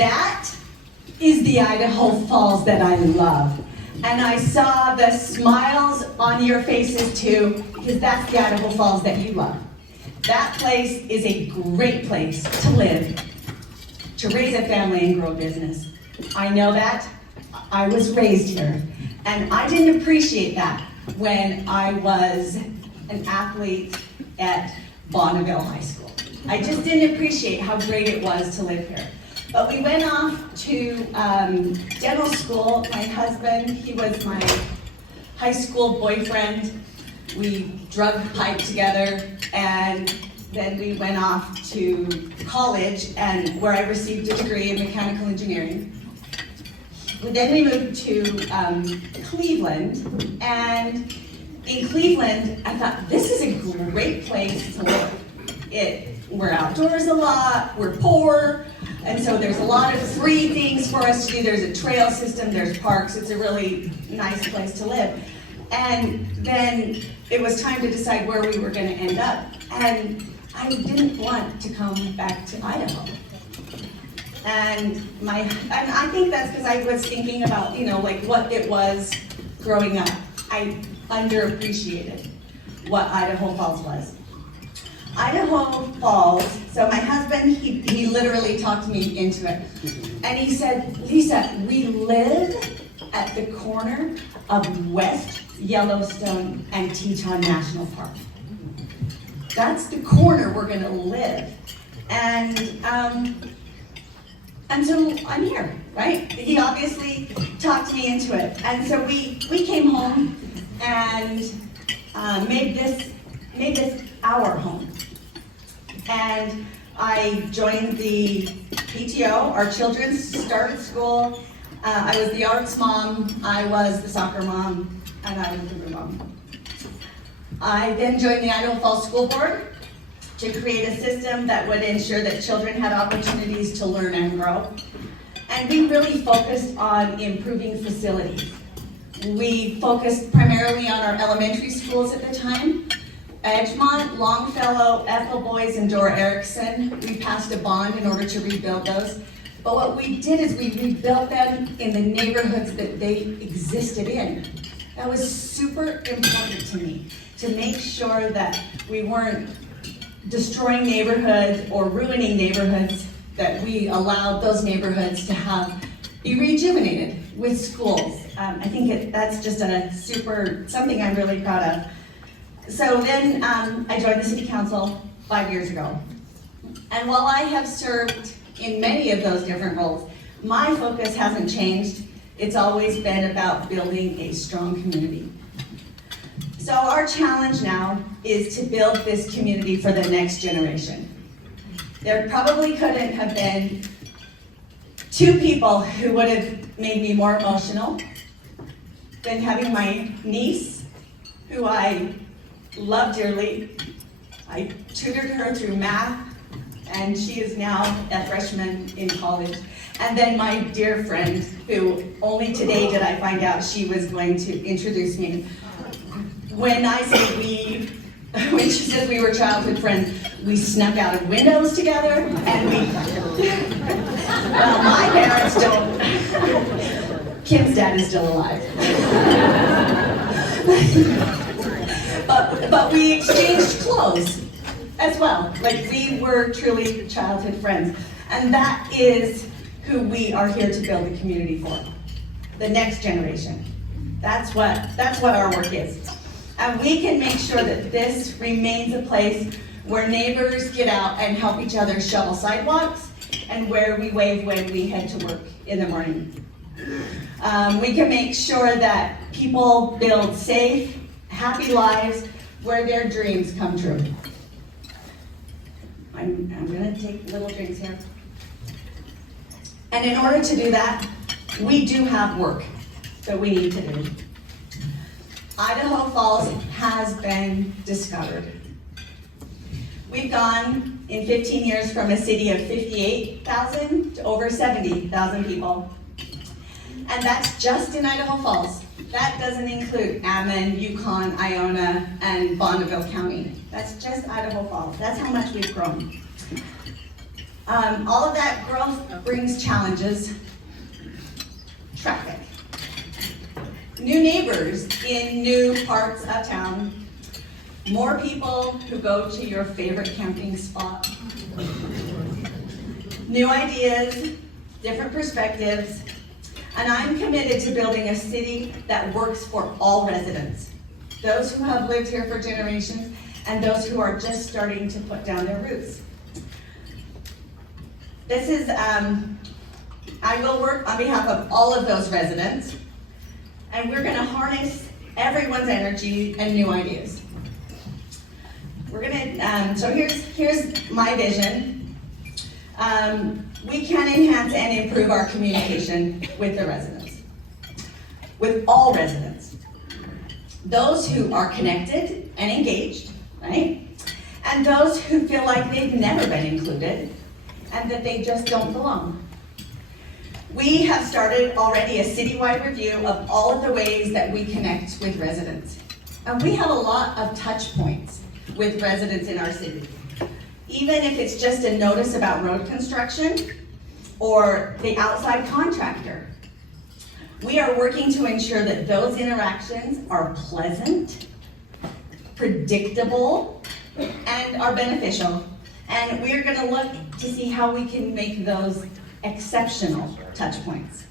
That is the Idaho Falls that I love. And I saw the smiles on your faces too, because that's the Idaho Falls that you love. That place is a great place to live, to raise a family and grow a business. I know that. I was raised here. And I didn't appreciate that when I was an athlete at Bonneville High School. I just didn't appreciate how great it was to live here. But we went off to dental school. My husband, he was my high school boyfriend. We drug pipe together, and then we went off to college, and where I received a degree in mechanical engineering. Then we moved to Cleveland, and in Cleveland, I thought, this is a great place to live. We're outdoors a lot, we're poor, and so there's a lot of free things for us to do. There's a trail system, there's parks, it's a really nice place to live. And then it was time to decide where we were gonna end up, and I didn't want to come back to Idaho. And I think that's because I was thinking about, like what it was growing up. I underappreciated what Idaho Falls was. Idaho Falls, so my husband, he literally talked me into it. And he said, Lisa, we live at the corner of West Yellowstone and Teton National Park. That's the corner we're gonna live. And so I'm here, right? He obviously talked me into it. And so we came home and made this our home. And I joined the PTO, our children started school. I was the arts mom, I was the soccer mom, and I was the room mom. I then joined the Idaho Falls School Board to create a system that would ensure that children had opportunities to learn and grow. And we really focused on improving facilities. We focused primarily on our elementary schools at the time. Edgemont, Longfellow, Ethel Boys, and Dora Erickson. We passed a bond in order to rebuild those. But what we did is we rebuilt them in the neighborhoods that they existed in. That was super important to me, to make sure that we weren't destroying neighborhoods or ruining neighborhoods, that we allowed those neighborhoods to be rejuvenated with schools. I think that's just something I'm really proud of. So then I joined the city council 5 years ago. And while I have served in many of those different roles, my focus hasn't changed. It's always been about building a strong community. So our challenge now is to build this community for the next generation. There probably couldn't have been two people who would have made me more emotional than having my niece, who I love dearly. I tutored her through math, and she is now a freshman in college. And then my dear friend, who only today did I find out she was going to introduce me. When she says we were childhood friends, we snuck out of windows together, and well, my parents don't. Kim's dad is still alive. But we exchanged clothes as well. Like, we were truly childhood friends. And that is who we are here to build a community for. The next generation. That's what our work is. And we can make sure that this remains a place where neighbors get out and help each other shovel sidewalks, and where we wave when we head to work in the morning. We can make sure that people build safe, happy lives where their dreams come true. I'm gonna take little drinks here. And in order to do that, we do have work that we need to do. Idaho Falls has been discovered. We've gone in 15 years from a city of 58,000 to over 70,000 people. And that's just in Idaho Falls. That doesn't include Ammon, Yukon, Iona, and Bonneville County. That's just Idaho Falls. That's how much we've grown. All of that growth brings challenges. Traffic. New neighbors in new parts of town. More people who go to your favorite camping spot. New ideas, different perspectives, and I'm committed to building a city that works for all residents. Those who have lived here for generations and those who are just starting to put down their roots. This is, I will work on behalf of all of those residents, and we're gonna harness everyone's energy and new ideas. We're gonna, so here's my vision. We can enhance and improve our communication with the residents, with all residents. Those who are connected and engaged, right? And those who feel like they've never been included and that they just don't belong. We have started already a citywide review of all of the ways that we connect with residents. And we have a lot of touch points with residents in our city. Even if it's just a notice about road construction or the outside contractor. We are working to ensure that those interactions are pleasant, predictable, and are beneficial. And we're gonna look to see how we can make those exceptional touch points.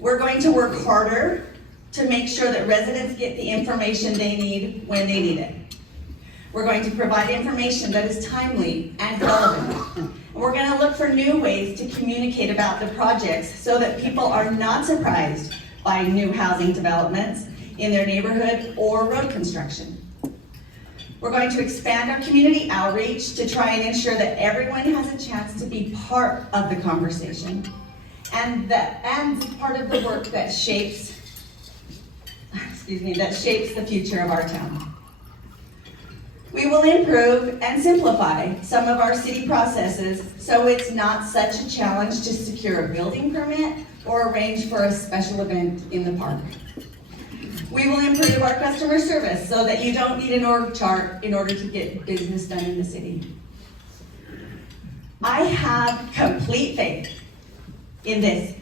We're going to work harder to make sure that residents get the information they need when they need it. We're going to provide information that is timely and relevant. And we're going to look for new ways to communicate about the projects so that people are not surprised by new housing developments in their neighborhood or road construction. We're going to expand our community outreach to try and ensure that everyone has a chance to be part of the conversation and part of the work that shapes the future of our town. We will improve and simplify some of our city processes so it's not such a challenge to secure a building permit or arrange for a special event in the park. We will improve our customer service so that you don't need an org chart in order to get business done in the city. I have complete faith in this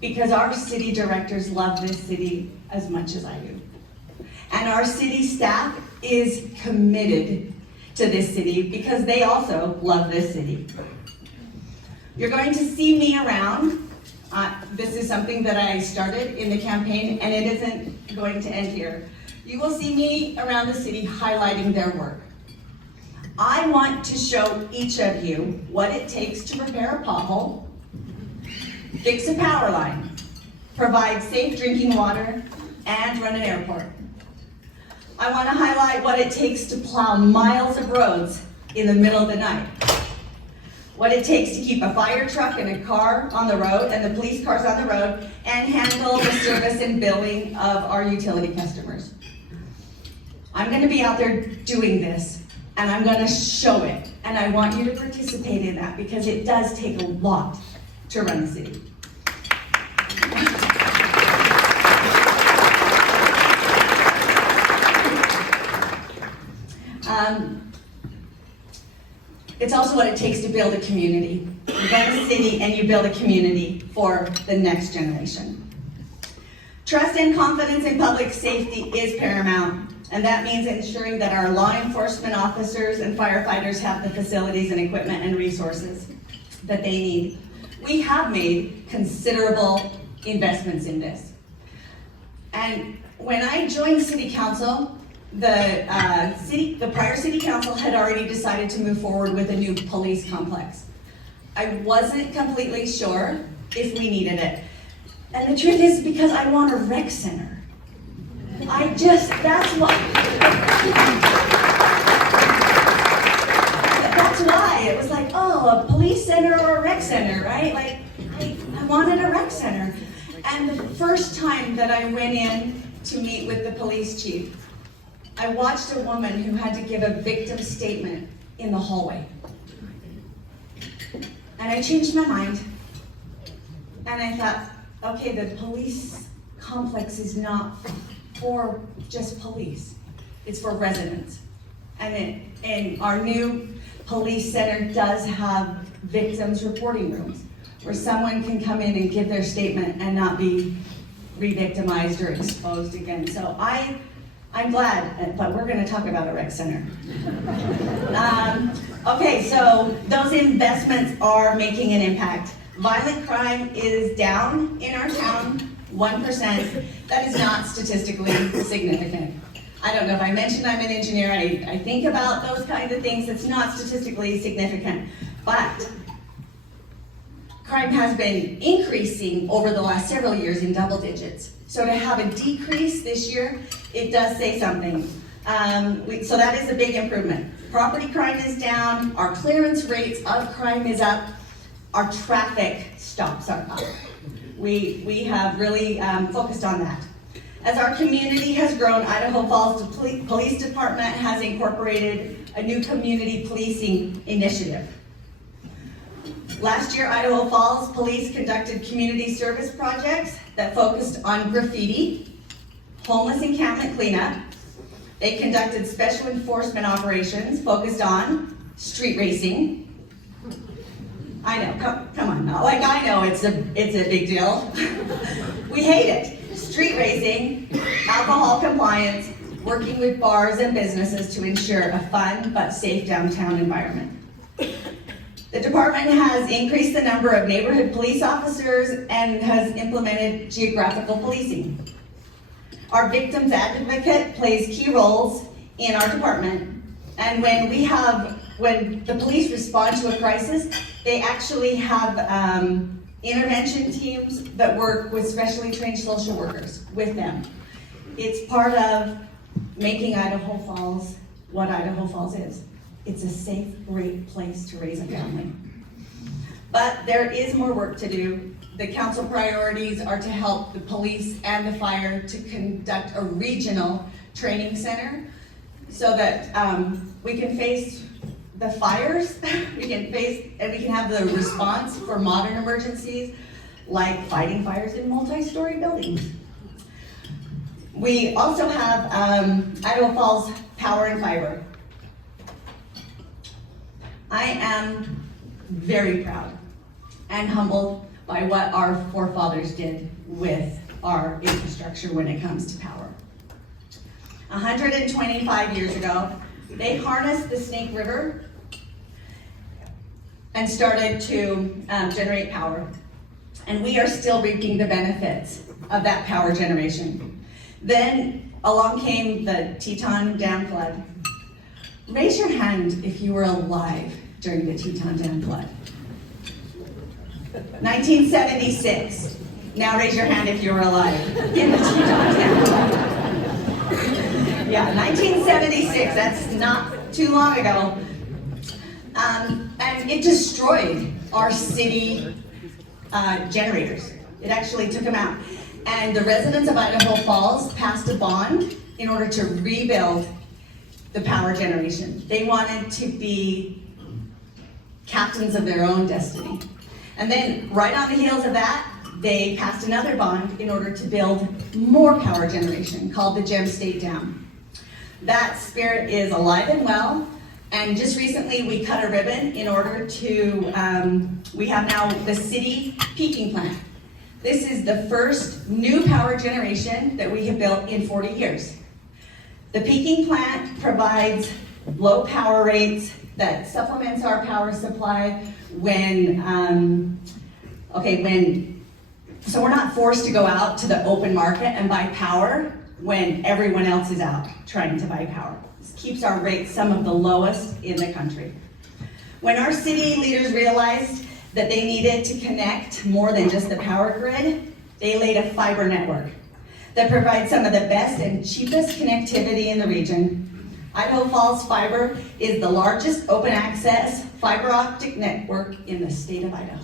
because our city directors love this city as much as I do. And our city staff is committed to this city because they also love this city. You're going to see me around. This is something that I started in the campaign, and it isn't going to end here. You will see me around the city highlighting their work. I want to show each of you what it takes to repair a pothole, fix a power line, provide safe drinking water, and run an airport. I want to highlight what it takes to plow miles of roads in the middle of the night. What it takes to keep a fire truck and a car on the road and the police cars on the road and handle the service and billing of our utility customers. I'm going to be out there doing this, and I'm going to show it. And I want you to participate in that because it does take a lot to run a city. It's also what it takes to build a community. You build a city and you build a community for the next generation. Trust and confidence in public safety is paramount, and that means ensuring that our law enforcement officers and firefighters have the facilities and equipment and resources that they need. We have made considerable investments in this. And when I joined City Council, the prior City Council had already decided to move forward with a new police complex. I wasn't completely sure if we needed it. And the truth is because I want a rec center. That's why it was like, oh, a police center or a rec center, right? Like, I wanted a rec center. And the first time that I went in to meet with the police chief, I watched a woman who had to give a victim statement in the hallway. And I changed my mind. And I thought, okay, the police complex is not for just police. It's for residents. And our new police center does have victims reporting rooms, where someone can come in and give their statement and not be re-victimized or exposed again. So I'm glad, but we're gonna talk about a rec center. Okay, so those investments are making an impact. Violent crime is down in our town, 1%. That is not statistically significant. I don't know if I mentioned I'm an engineer, I think about those kinds of things. It's not statistically significant, but crime has been increasing over the last several years in double digits. So to have a decrease this year, it does say something. So that is a big improvement. Property crime is down, our clearance rates of crime is up, our traffic stops are up. We have really focused on that. As our community has grown, Idaho Falls Police Department has incorporated a new community policing initiative. Last year, Idaho Falls Police conducted community service projects that focused on graffiti, homeless encampment cleanup. They conducted special enforcement operations focused on street racing. I know, come on now, like I know it's a big deal. We hate it. Street racing, alcohol compliance, working with bars and businesses to ensure a fun but safe downtown environment. The department has increased the number of neighborhood police officers and has implemented geographical policing. Our victims advocate plays key roles in our department, and when the police respond to a crisis, they actually have intervention teams that work with specially trained social workers with them. It's part of making Idaho Falls what Idaho Falls is. It's a safe, great place to raise a family. But there is more work to do. The council priorities are to help the police and the fire to conduct a regional training center so that we can face the fires, we can have the response for modern emergencies, like fighting fires in multi-story buildings. We also have Idaho Falls Power and Fiber. I am very proud and humbled by what our forefathers did with our infrastructure when it comes to power. 125 years ago, they harnessed the Snake River and started to generate power. And we are still reaping the benefits of that power generation. Then along came the Teton Dam flood. Raise your hand if you were alive during the Teton Dam flood. 1976. Now raise your hand if you were alive in the Teton Dam flood. Yeah, 1976, that's not too long ago. And it destroyed our city generators. It actually took them out. And the residents of Idaho Falls passed a bond in order to rebuild the power generation. They wanted to be captains of their own destiny. And then right on the heels of that, they passed another bond in order to build more power generation called the Gem State Dam. That spirit is alive and well. And just recently we cut a ribbon in order to, we have now the city peaking plant. This is the first new power generation that we have built in 40 years. The peaking plant provides low power rates that supplements our power supply so we're not forced to go out to the open market and buy power when everyone else is out trying to buy power. This keeps our rates some of the lowest in the country. When our city leaders realized that they needed to connect more than just the power grid, they laid a fiber network that provides some of the best and cheapest connectivity in the region. Idaho Falls Fiber is the largest open access fiber optic network in the state of Idaho.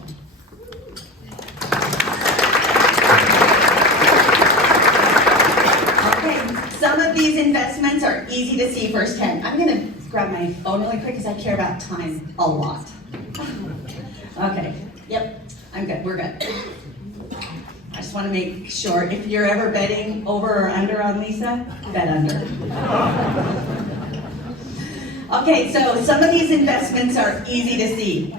Okay, some of these investments are easy to see firsthand. I'm gonna grab my phone really quick because I care about time a lot. Okay, yep, I'm good, we're good. I just want to make sure, if you're ever betting over or under on Lisa, bet under. Okay, so some of these investments are easy to see.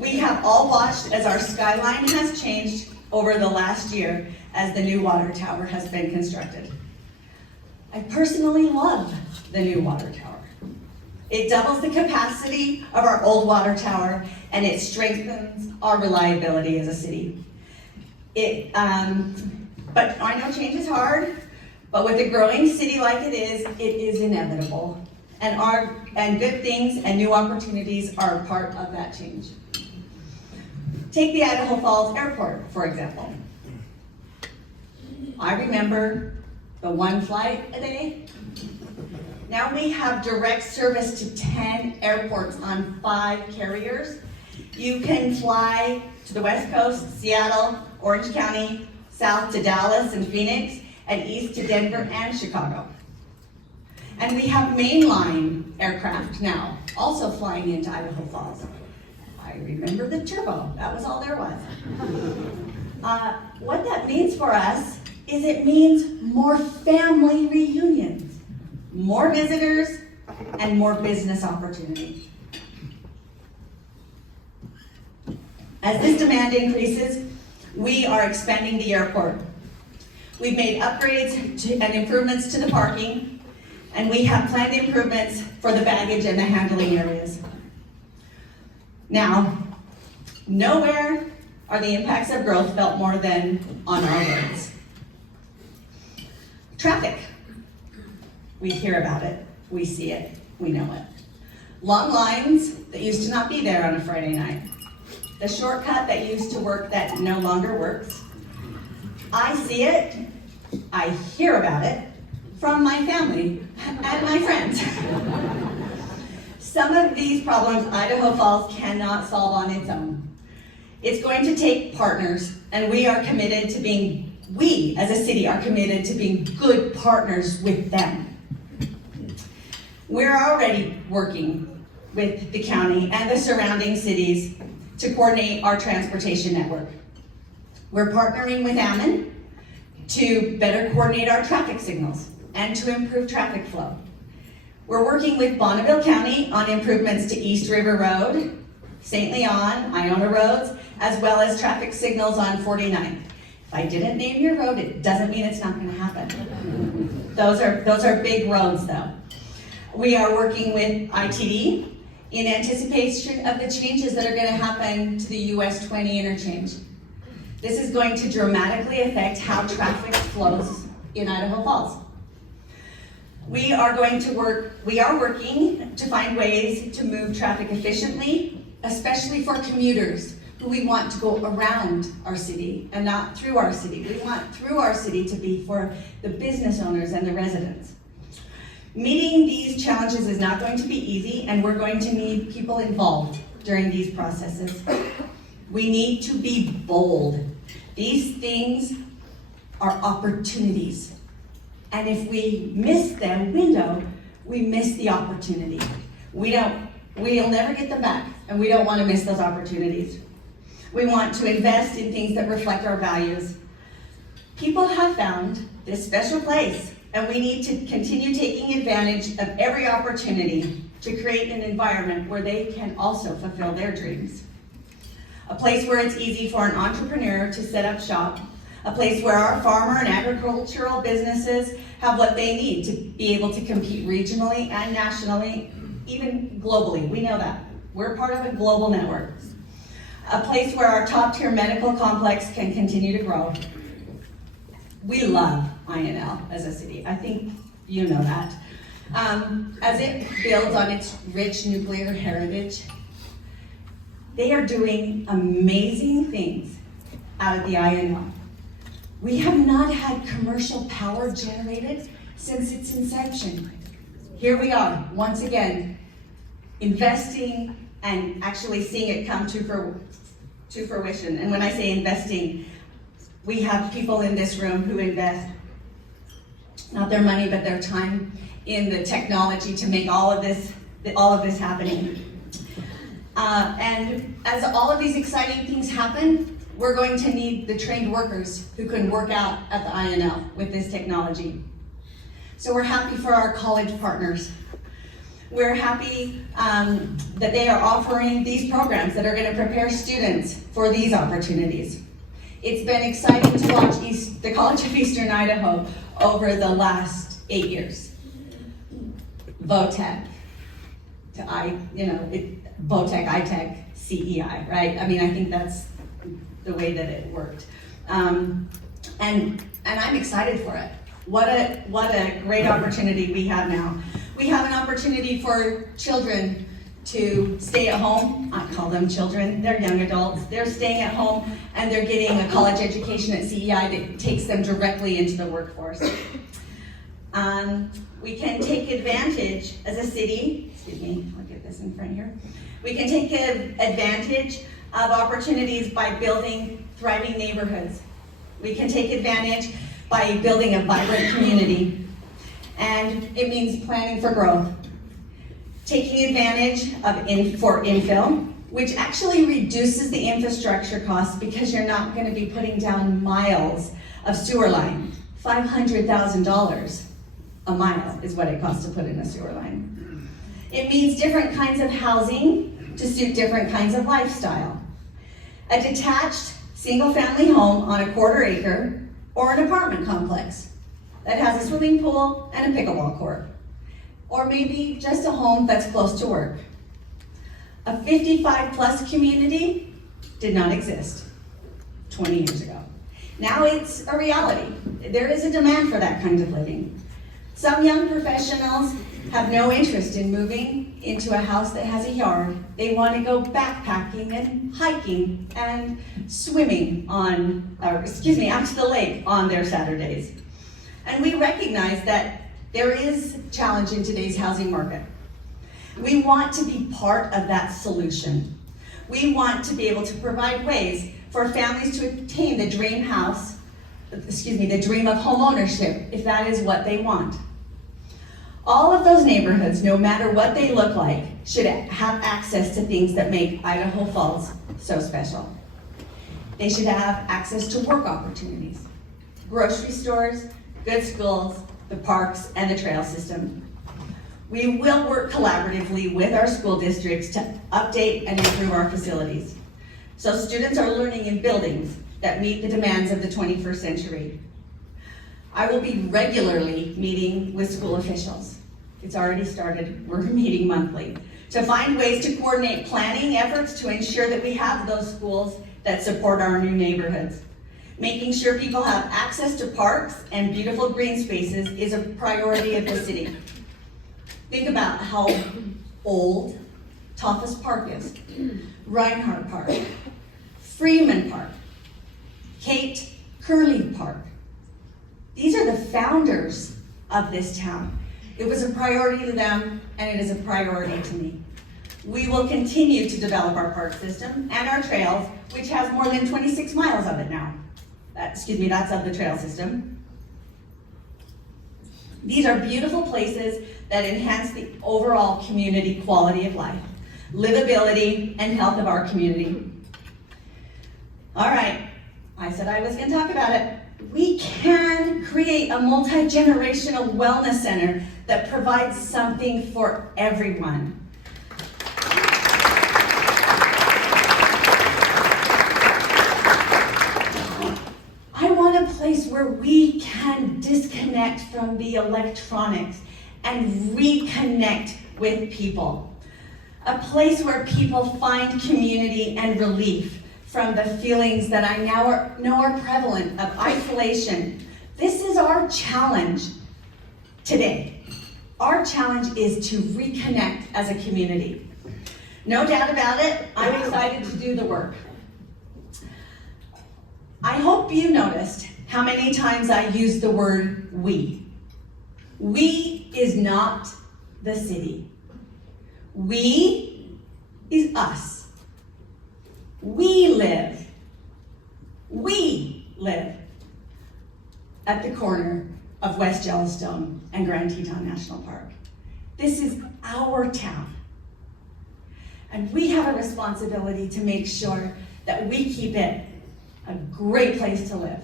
We have all watched as our skyline has changed over the last year as the new water tower has been constructed. I personally love the new water tower. It doubles the capacity of our old water tower, and it strengthens our reliability as a city. But I know change is hard, but with a growing city like it is inevitable. And good things and new opportunities are a part of that change. Take the Idaho Falls Airport, for example. I remember the one flight a day. Now we have direct service to 10 airports on 5 carriers. You can fly to the West Coast, Seattle, Orange County, south to Dallas and Phoenix, and east to Denver and Chicago. And we have mainline aircraft now, also flying into Idaho Falls. I remember the turbo, that was all there was. What that means for us is it means more family reunions, more visitors, and more business opportunity. As this demand increases, we are expanding the airport. We've made upgrades and improvements to the parking, and we have planned improvements for the baggage and the handling areas. Now, nowhere are the impacts of growth felt more than on our roads. Traffic. We hear about it, we see it, we know it. Long lines that used to not be there on a Friday night. The shortcut that used to work that no longer works. I see it, I hear about it from my family and my friends. Some of these problems Idaho Falls cannot solve on its own. It's going to take partners, and we as a city are committed to being good partners with them. We're already working with the county and the surrounding cities to coordinate our transportation network. We're partnering with Ammon to better coordinate our traffic signals and to improve traffic flow. We're working with Bonneville County on improvements to East River Road, St. Leon, Iona roads, as well as traffic signals on 49th. If I didn't name your road, it doesn't mean it's not going to happen. Those are big roads, though. We are working with ITD in anticipation of the changes that are going to happen to the US 20 interchange. This is going to dramatically affect how traffic flows in Idaho Falls. We are working to find ways to move traffic efficiently, especially for commuters who we want to go around our city and not through our city. We want through our city to be for the business owners and the residents. Meeting these challenges is not going to be easy, and we're going to need people involved during these processes. We need to be bold. These things are opportunities. And if we miss the window, we miss the opportunity. We'll never get them back, and we don't want to miss those opportunities. We want to invest in things that reflect our values. People have found this special place, and we need to continue taking advantage of every opportunity to create an environment where they can also fulfill their dreams. A place where it's easy for an entrepreneur to set up shop. A place where our farmer and agricultural businesses have what they need to be able to compete regionally and nationally, even globally. We know that. We're part of a global network. A place where our top-tier medical complex can continue to grow. We love INL as a city. I think you know that. As it builds on its rich nuclear heritage, they are doing amazing things out of the INL. We have not had commercial power generated since its inception. Here we are, once again, investing and actually seeing it come to fruition. And when I say investing, we have people in this room who invest not their money, but their time in the technology to make all of this happening. And as all of these exciting things happen, we're going to need the trained workers who can work out at the INL with this technology. So we're happy for our college partners. We're happy that they are offering these programs that are going to prepare students for these opportunities. It's been exciting to watch the College of Eastern Idaho over the last 8 years. VOTEC, VOTEC, ITEC, CEI, right? I mean, I think that's the way that it worked. And I'm excited for it. What a great opportunity we have now. We have an opportunity for children to stay at home. I call them children, they're young adults. They're staying at home and they're getting a college education at CEI that takes them directly into the workforce. We can take advantage as a city, excuse me, I'll get this in front here. We can take advantage of opportunities by building thriving neighborhoods. We can take advantage by building a vibrant community. And it means planning for growth. Taking advantage of for infill, which actually reduces the infrastructure costs because you're not going to be putting down miles of sewer line. $500,000 a mile is what it costs to put in a sewer line. It means different kinds of housing to suit different kinds of lifestyle. A detached single-family home on a 1/4 acre or an apartment complex that has a swimming pool and a pickleball court. Or maybe just a home that's close to work. A 55+ community did not exist 20 years ago. Now it's a reality. There is a demand for that kind of living. Some young professionals have no interest in moving into a house that has a yard. They want to go backpacking and hiking and swimming out to the lake on their Saturdays. And we recognize that there is challenge in today's housing market. We want to be part of that solution. We want to be able to provide ways for families to attain the dream the dream of home ownership, if that is what they want. All of those neighborhoods, no matter what they look like, should have access to things that make Idaho Falls so special. They should have access to work opportunities, grocery stores, good schools, the parks, and the trail system. We will work collaboratively with our school districts to update and improve our facilities, so students are learning in buildings that meet the demands of the 21st century. I will be regularly meeting with school officials. It's already started, we're meeting monthly, to find ways to coordinate planning efforts to ensure that we have those schools that support our new neighborhoods. Making sure people have access to parks and beautiful green spaces is a priority of the city. Think about how old Toffus Park is, Reinhardt Park, Freeman Park, Kate Curley Park. These are the founders of this town. It was a priority to them, and it is a priority to me. We will continue to develop our park system and our trails, which has more than 26 miles of it now. That's of the trail system. These are beautiful places that enhance the overall community quality of life, livability, and health of our community. All right, I said I was going to talk about it. We can create a multi-generational wellness center that provides something for everyone. I want a place where we can disconnect from the electronics and reconnect with people. A place where people find community and relief from the feelings that I now know are prevalent of isolation. This is our challenge today. Our challenge is to reconnect as a community. No doubt about it, I'm excited to do the work. I hope you noticed how many times I used the word we. We is not the city. We is us. We live at the corner of West Yellowstone and Grand Teton National Park. This is our town. And we have a responsibility to make sure that we keep it a great place to live,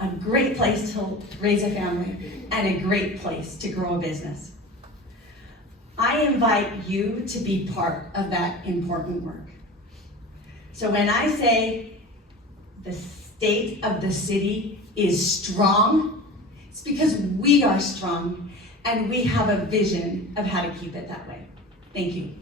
a great place to raise a family, and a great place to grow a business. I invite you to be part of that important work. So when I say the state of the city is strong, it's because we are strong and we have a vision of how to keep it that way. Thank you.